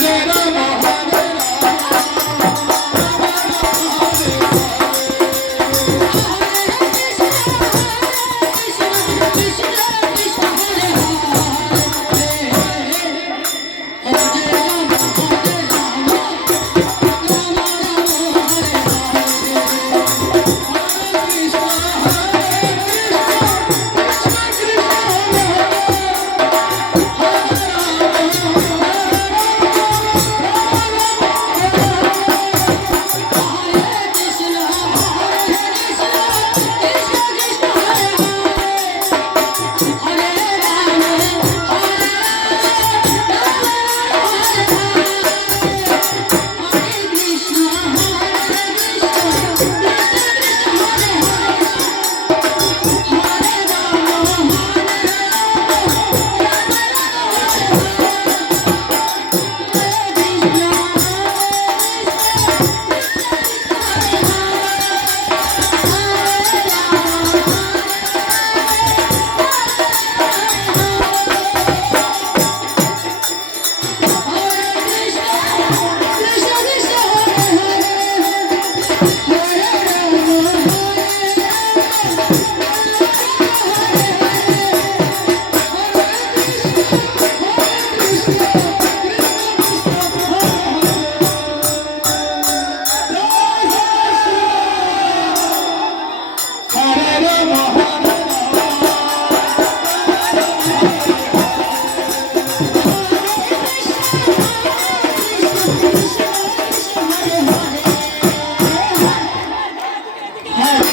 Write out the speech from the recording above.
da da Hey!